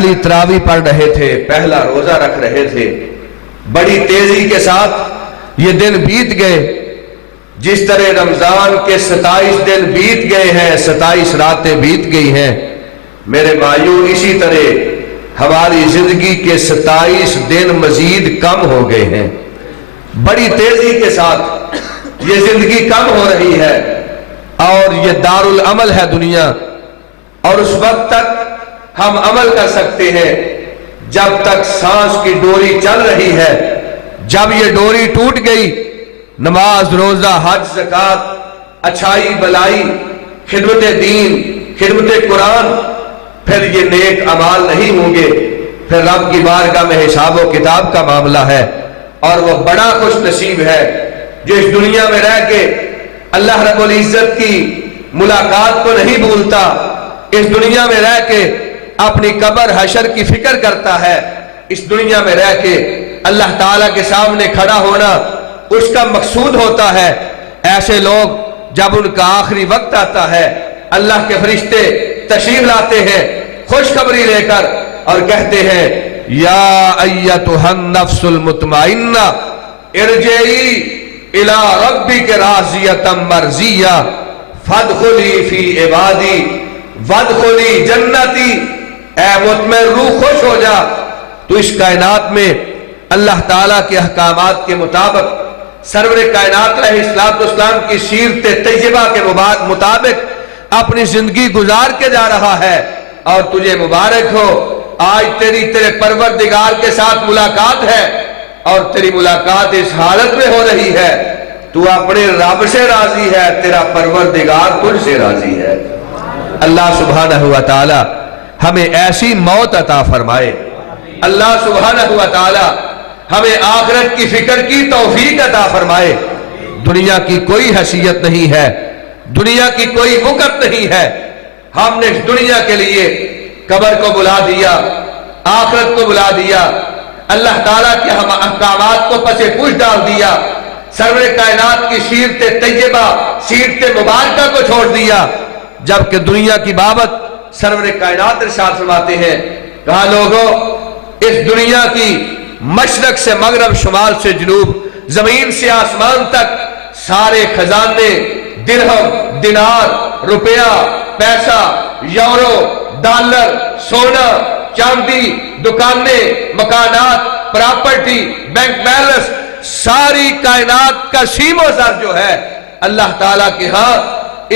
پہلی تراوی پڑھ رہے تھے، پہلا روزہ رکھ رہے تھے، بڑی تیزی کے ساتھ یہ دن بیت گئے۔ جس طرح رمضان کے 27 دن بیت گئے ہیں، 27 راتیں بیت گئی ہیں، میرے بھائیو اسی طرح ہماری زندگی کے 27 دن مزید کم ہو گئے ہیں۔ بڑی تیزی کے ساتھ یہ زندگی کم ہو رہی ہے، اور یہ دار العمل ہے دنیا، اور اس وقت تک ہم عمل کر سکتے ہیں جب تک سانس کی ڈوری چل رہی ہے۔ جب یہ ڈوری ٹوٹ گئی، نماز، روزہ، حج، زکوٰۃ، اچھائی، بلائی، خدمت دین، خدمت قرآن، پھر یہ نیک اعمال نہیں ہوں گے، پھر رب کی بارگاہ میں حساب و کتاب کا معاملہ ہے۔ اور وہ بڑا خوش نصیب ہے جو اس دنیا میں رہ کے اللہ رب العزت کی ملاقات کو نہیں بھولتا، اس دنیا میں رہ کے اپنی قبر حشر کی فکر کرتا ہے، اس دنیا میں رہ کے اللہ تعالیٰ کے سامنے کھڑا ہونا اس کا مقصود ہوتا ہے۔ ایسے لوگ جب ان کا آخری وقت آتا ہے، اللہ کے فرشتے تشریف لاتے ہیں خوشخبری لے کر اور کہتے ہیں یا ایتھا النفس المطمئنہ ارجعی الی ربک راضیۃ مرضیہ فادخلی فی عبادی وادخلی جنتی۔ اے مطمئن روح خوش ہو جا، تو اس کائنات میں اللہ تعالیٰ کے احکامات کے مطابق، سرور کائنات علیہ السلام کی سیرت طیبہ کے مطابق اپنی زندگی گزار کے جا رہا ہے، اور تجھے مبارک ہو، آج تیرے پروردگار کے ساتھ ملاقات ہے، اور تیری ملاقات اس حالت میں ہو رہی ہے تو اپنے رب سے راضی ہے، تیرا پروردگار تجھ سے راضی ہے۔ اللہ سبحانہ و تعالی ہمیں ایسی موت عطا فرمائے، اللہ سبحانہ و تعالی ہمیں آخرت کی فکر کی توفیق عطا فرمائے۔ دنیا کی کوئی حیثیت نہیں ہے، دنیا کی کوئی وقت نہیں ہے۔ ہم نے اس دنیا کے لیے قبر کو بلا دیا، آخرت کو بلا دیا، اللہ تعالیٰ کے احکامات کو پس پوچھ ڈال دیا، سرور کائنات کی سیرت طیبہ، سیرت مبارکہ کو چھوڑ دیا، جبکہ دنیا کی بابت سرور کائنات ارشاد فرماتے ہیں، کہا لوگو اس دنیا کی مشرق سے مغرب، شمال سے جنوب، زمین سے آسمان تک سارے خزانے، درہم، دینار، روپیہ، پیسہ، یورو، ڈالر، سونا، چاندی، دکانیں، مکانات، پراپرٹی، بینک بیلنس، ساری کائنات کا سیم و زر جو ہے اللہ تعالیٰ کے ہاں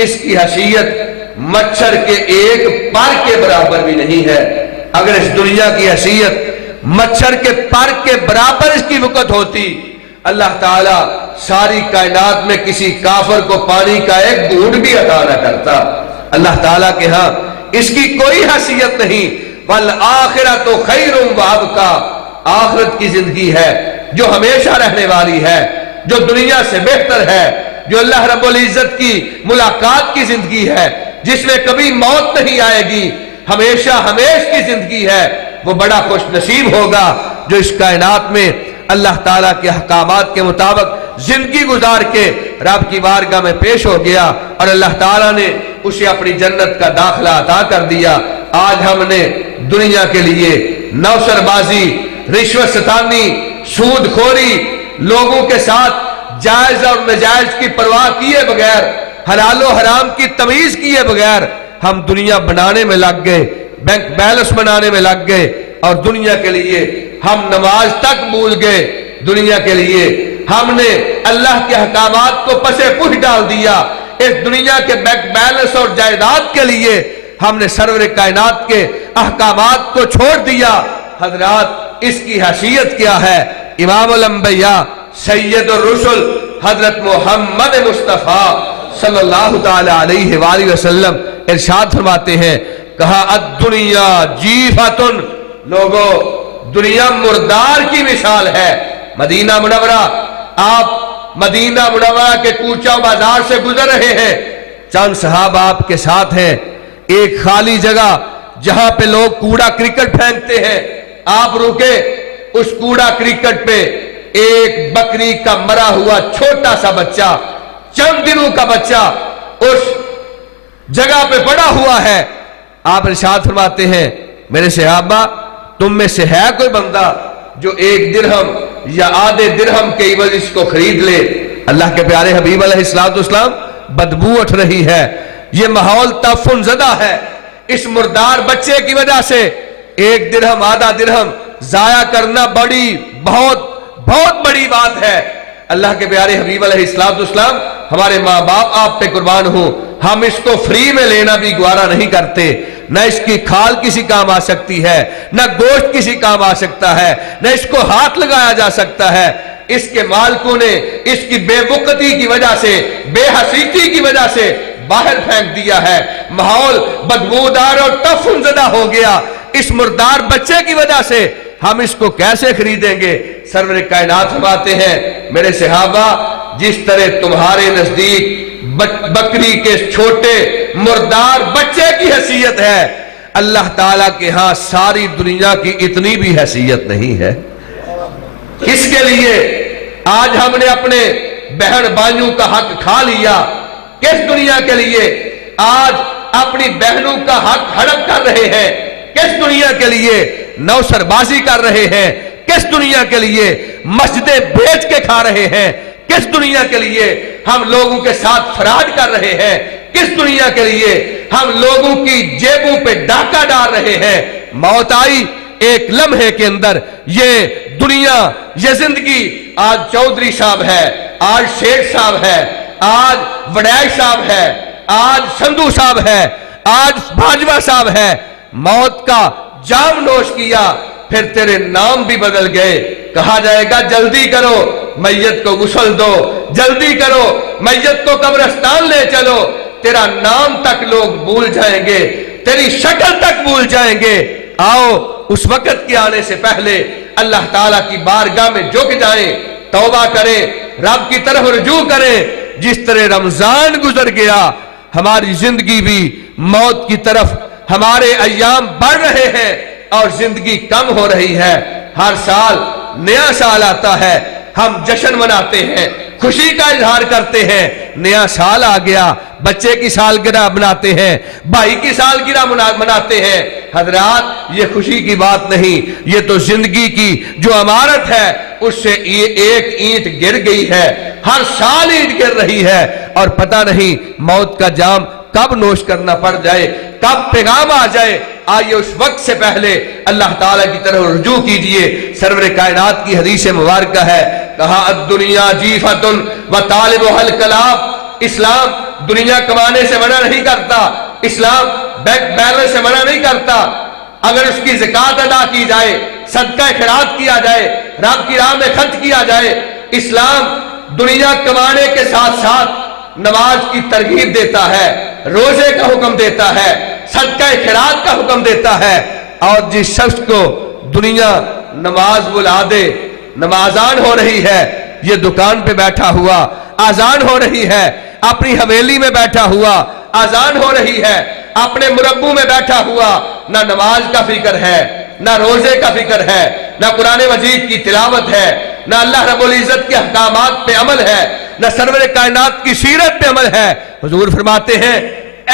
اس کی حیثیت مچھر کے ایک پر کے برابر بھی نہیں ہے۔ اگر اس دنیا کی حیثیت مچھر کے پر کے برابر اس کی وقت ہوتی، اللہ تعالیٰ ساری کائنات میں کسی کافر کو پانی کا ایک گھونٹ بھی عطا نہ کرتا۔ اللہ تعالیٰ کے ہاں اس کی کوئی حیثیت نہیں۔ وَالْآخِرَةُ خَيْرٌ وَأَبْقَىٰ، آخرت کی زندگی ہے جو ہمیشہ رہنے والی ہے، جو دنیا سے بہتر ہے، جو اللہ رب العزت کی ملاقات کی زندگی ہے، جس میں کبھی موت نہیں آئے گی، ہمیشہ ہمیش کی زندگی ہے۔ وہ بڑا خوش نصیب ہوگا جو اس کائنات میں اللہ تعالیٰ کے احکامات کے مطابق زندگی گزار کے رب کی بارگاہ میں پیش ہو گیا، اور اللہ تعالیٰ نے اسے اپنی جنت کا داخلہ عطا کر دیا۔ آج ہم نے دنیا کے لیے نوسر بازی، رشوت ستانی، سود خوری، لوگوں کے ساتھ جائز اور نجائز کی پرواہ کیے بغیر، حلال و حرام کی تمیز کیے بغیر ہم دنیا بنانے میں لگ گئے، بینک بیلنس بنانے میں لگ گئے، اور دنیا کے لیے ہم نماز تک بھول گئے۔ دنیا کے لیے ہم نے اللہ کے احکامات کو پسے پوچھ ڈال دیا۔ اس دنیا کے بینک بیلنس اور جائیداد کے لیے ہم نے سرور کائنات کے احکامات کو چھوڑ دیا۔ حضرات اس کی حیثیت کیا ہے؟ امام الانبیاء سید الرسل حضرت محمد مصطفیٰ صلی اللہ تعالی علیہ وآلہ وسلم ارشاد فرماتے ہیں، کہا الدنیا جیفتن، لوگو دنیا مردار کی مثال ہے۔ مدینہ منورہ، آپ مدینہ منورہ کے کوچہ بازار سے گزر رہے ہیں، چند صحابہ آپ کے ساتھ ہیں، ایک خالی جگہ جہاں پہ لوگ کوڑا کرکٹ پھینکتے ہیں، آپ رکے، اس کوڑا کرکٹ پہ ایک بکری کا مرا ہوا چھوٹا سا بچہ، چند دنوں کا بچہ اس جگہ پہ پڑا ہوا ہے۔ آپ ارشاد فرماتے ہیں میرے صحابہ تم میں سے ہے کوئی بندہ جو 1 درہم یا آدھے درہم کے عوض اس کو خرید لے؟ اللہ کے پیارے حبیب علیہ السلام بدبو اٹھ رہی ہے، یہ ماحول تعفن زدہ ہے، اس مردار بچے کی وجہ سے 1 درہم آدھا درہم ضائع کرنا بہت بڑی بات ہے۔ اللہ کے پیارے حبیب علیہ السلام ہمارے ماں باپ آپ پہ قربان ہوں، ہم اس کو فری میں لینا بھی گوارا نہیں کرتے۔ نہ اس کی کھال کسی کام آ سکتی ہے، نہ گوشت کسی کام آ سکتا ہے، نہ اس کو ہاتھ لگایا جا سکتا ہے۔ اس کے مالکوں نے اس کی بے وقتی کی وجہ سے، بے حسیتی کی وجہ سے باہر پھینک دیا ہے۔ ماحول بدبودار اور تعفن زدہ ہو گیا اس مردار بچے کی وجہ سے، ہم اس کو کیسے خریدیں گے؟ سرور کائنات فرماتے ہیں میرے صحابہ، جس طرح تمہارے نزدیک بکری کے چھوٹے مردار بچے کی حیثیت ہے، اللہ تعالیٰ کے ہاں ساری دنیا کی اتنی بھی حیثیت نہیں ہے۔ کس کے لیے آج ہم نے اپنے بہن بھائیوں کا حق کھا لیا؟ کس دنیا کے لیے آج اپنی بہنوں کا حق ہڑپ کر رہے ہیں؟ کس دنیا کے لیے نوسر بازی کر رہے ہیں؟ کس دنیا کے لیے مسجدیں بیچ کے کھا رہے ہیں؟ کس دنیا کے لیے ہم لوگوں کے ساتھ فراڈ کر رہے ہیں؟ کس دنیا کے لیے ہم لوگوں کی جیبوں پہ ڈاکہ ڈال رہے ہیں؟ موت آئی ایک لمحے کے اندر، یہ دنیا، یہ زندگی، آج چودھری صاحب ہے، آج شیخ صاحب ہے، آج وڈیک صاحب ہے، آج سندھو صاحب ہے، آج باجوہ صاحب ہے۔ موت کا جام نوش کیا، پھر تیرے نام بھی بدل گئے۔ کہا جائے گا جلدی کرو میت کو غسل دو، جلدی کرو میت کو قبرستان لے چلو، تیرا نام تک لوگ بھول جائیں گے، تیری شکل تک بھول جائیں گے۔ آؤ اس وقت کے آنے سے پہلے اللہ تعالیٰ کی بارگاہ میں جھک جائیں، توبہ کریں، رب کی طرف رجوع کریں۔ جس طرح رمضان گزر گیا، ہماری زندگی بھی موت کی طرف، ہمارے ایام بڑھ رہے ہیں اور زندگی کم ہو رہی ہے۔ ہر سال نیا سال آتا ہے، ہم جشن مناتے ہیں، خوشی کا اظہار کرتے ہیں، نیا سال آ گیا، بچے کی سالگرہ مناتے ہیں، بھائی کی سالگرہ مناتے ہیں۔ حضرات یہ خوشی کی بات نہیں، یہ تو زندگی کی جو عمارت ہے اس سے ایک اینٹ گر گئی ہے، ہر سال اینٹ گر رہی ہے، اور پتہ نہیں موت کا جام کب نوش کرنا پڑ جائے، کب پیغام آ جائے۔ آئیے اس وقت سے پہلے اللہ تعالیٰ کی طرف رجوع کیجئے۔ سرور کائنات کی حدیث مبارکہ ہے، کہا الدنیا جیفۃ وطالبھا الکلاب، اسلام دنیا کمانے سے منع نہیں کرتا، اسلام بینک بیلنس سے منع نہیں کرتا۔ اگر اس کی زکوٰۃ ادا کی جائے، صدقہ خیرات کیا جائے، رب کی راہ میں خرچ کیا جائے، اسلام دنیا کمانے کے ساتھ ساتھ نماز کی ترغیب دیتا ہے، روزے کا حکم دیتا ہے، صدقہ خیرات کا حکم دیتا ہے۔ اور جس شخص کو دنیا نماز بلا دے، نمازان ہو رہی ہے، یہ دکان پہ بیٹھا ہوا آزان ہو رہی ہے، اپنی حویلی میں بیٹھا ہوا آزان ہو رہی ہے، اپنے مربو میں بیٹھا ہوا نہ نماز کا فکر ہے، نہ روزے کا فکر ہے، نہ قرآن مجید کی تلاوت ہے، نہ اللہ رب العزت کے احکامات پہ عمل ہے، نہ سرور کائنات کی سیرت پہ عمل ہے۔ حضور فرماتے ہیں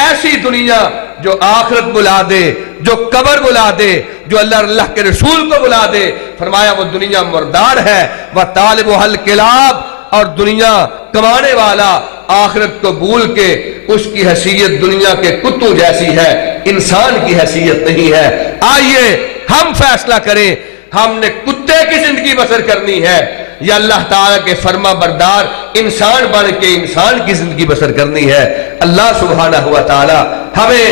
ایسی دنیا جو آخرت بلا دے، جو قبر بلا دے، جو اللہ کے رسول کو بلا دے، فرمایا وہ دنیا مردار ہے۔ وَطَالِبُهَا الْكِلَابُ، اور دنیا کمانے والا آخرت کو بھول کے اس کی حیثیت دنیا کے کتوں جیسی ہے، انسان کی حیثیت نہیں ہے۔ آئیے ہم فیصلہ کریں، ہم نے کتے کی زندگی بسر کرنی ہے یا اللہ تعالیٰ کے فرما بردار انسان بن کے انسان کی زندگی بسر کرنی ہے۔ اللہ سبحانہ و تعالی ہمیں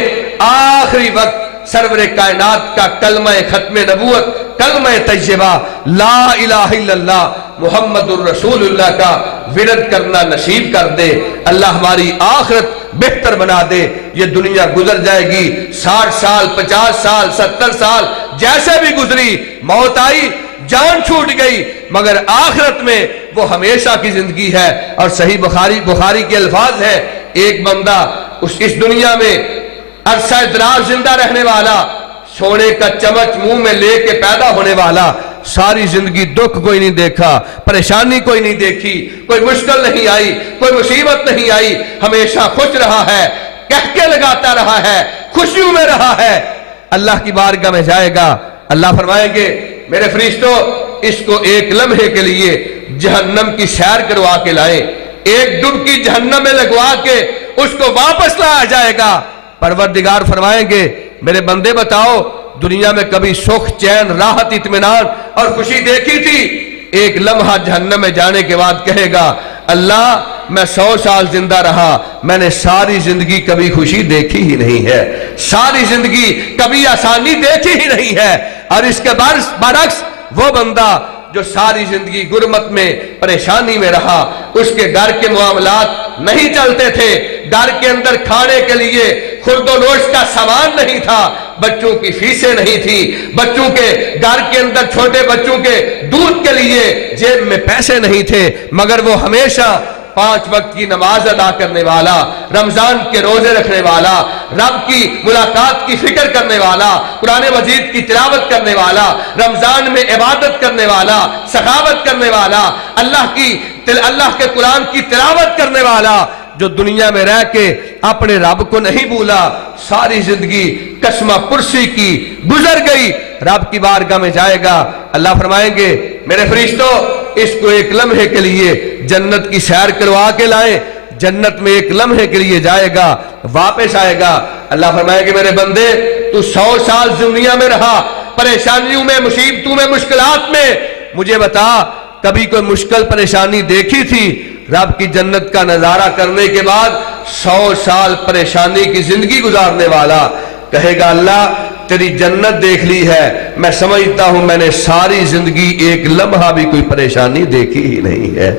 آخری وقت سرور کائنات کا کلمہ ختم نبوت، کلمہ طیبہ لا الہ الا اللہ محمد الرسول اللہ کا ورد کرنا نصیب کر دے۔ اللہ ہماری آخرت بہتر بنا دے۔ یہ دنیا گزر جائے گی، 60 سال 50 سال 70 سال جیسے بھی گزری، موت آئی، جان چھوٹ گئی، مگر آخرت میں وہ ہمیشہ کی زندگی ہے۔ اور صحیح بخاری کے الفاظ ہیں، ایک بندہ اس دنیا میں عرصہ دراز زندہ رہنے والا، سونے کا چمچ منہ میں لے کے پیدا ہونے والا، ساری زندگی دکھ کوئی نہیں دیکھا، پریشانی کوئی نہیں دیکھی، کوئی مشکل نہیں آئی، کوئی مصیبت نہیں آئی، ہمیشہ خوش رہا ہے، کہہ کے لگاتا رہا ہے، خوشیوں میں رہا ہے۔ اللہ کی بارگاہ میں جائے گا، اللہ فرمائیں گے میرے فرشتوں اس کو ایک لمحے کے لیے جہنم کی سیر کروا کے لائیں، ایک ڈبکی جہنم میں لگوا کے اس کو واپس لایا جائے گا۔ پروردگار فرمائیں گے میرے بندے بتاؤ دنیا میں کبھی سکھ، چین، راحت، اطمینان اور خوشی دیکھی تھی؟ ایک لمحہ جہنم میں جانے کے بعد کہے گا اللہ میں 100 سال زندہ رہا، میں نے ساری زندگی کبھی خوشی دیکھی ہی نہیں ہے، ساری زندگی کبھی آسانی دیکھی ہی نہیں ہے۔ اور اس کے برعکس وہ بندہ جو ساری زندگی غربت میں، پریشانی میں رہا، اس کے گھر کے معاملات نہیں چلتے تھے، گھر کے اندر کھانے کے لیے خرد و نوش کا سامان نہیں تھا، بچوں کی فیسیں نہیں تھی، بچوں کے گھر کے اندر چھوٹے بچوں کے دودھ کے لیے جیب میں پیسے نہیں تھے، مگر وہ ہمیشہ 5 وقت کی نماز ادا کرنے والا، رمضان کے روزے رکھنے والا، رب کی ملاقات کی فکر کرنے والا، قرآن مجید کی تلاوت کرنے والا، رمضان میں عبادت کرنے والا، سخاوت کرنے والا، اللہ کے قرآن کی تلاوت کرنے والا، جو دنیا میں رہ کے اپنے رب کو نہیں بھولا، ساری زندگی قسمہ پرسی کی گزر گئی، رب کی بارگاہ میں جائے گا، اللہ فرمائیں گے میرے فرشتوں اس کو ایک لمحے کے لیے جنت کی سیر کروا کے لائیں، جنت میں ایک لمحے کے لیے جائے گا، واپس آئے گا، اللہ فرمائے گے میرے بندے تو 100 سال دنیا میں رہا، پریشانیوں میں، مصیبتوں میں، مشکلات میں، مجھے بتا کبھی کوئی مشکل پریشانی دیکھی تھی؟ رب کی جنت کا نظارہ کرنے کے بعد 100 سال پریشانی کی زندگی گزارنے والا کہے گا اللہ تیری جنت دیکھ لی ہے، میں سمجھتا ہوں میں نے ساری زندگی ایک لمحہ بھی کوئی پریشانی دیکھی ہی نہیں ہے۔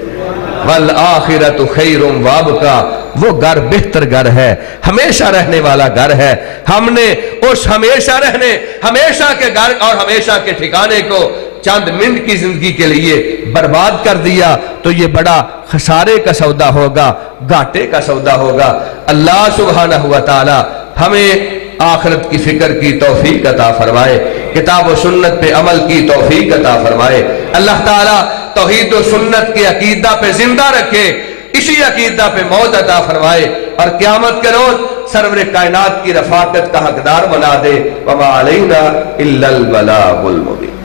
وَالْآخِرَةُ خَيْرٌ وَأَبْقَىٰ، وہ گھر بہتر گھر ہے، ہمیشہ رہنے والا گھر ہے۔ ہم نے اس ہمیشہ رہنے، ہمیشہ کے گھر اور ہمیشہ کے ٹھکانے کو چند منٹ کی زندگی کے لیے برباد کر دیا تو یہ بڑا خسارے کا سودا ہوگا، گھاٹے کا سودا ہوگا۔ اللہ سبحانہ و تعالی ہمیں آخرت کی فکر کی توفیق عطا فرمائے، کتاب و سنت پہ عمل کی توفیق عطا فرمائے۔ اللہ تعالیٰ توحید و سنت کے عقیدہ پہ زندہ رکھے، اسی عقیدہ پہ موت عطا فرمائے، اور قیامت کے روز سرور کائنات کی رفاقت کا حقدار بنا دے۔ وما علینا الا البلاغ المبین۔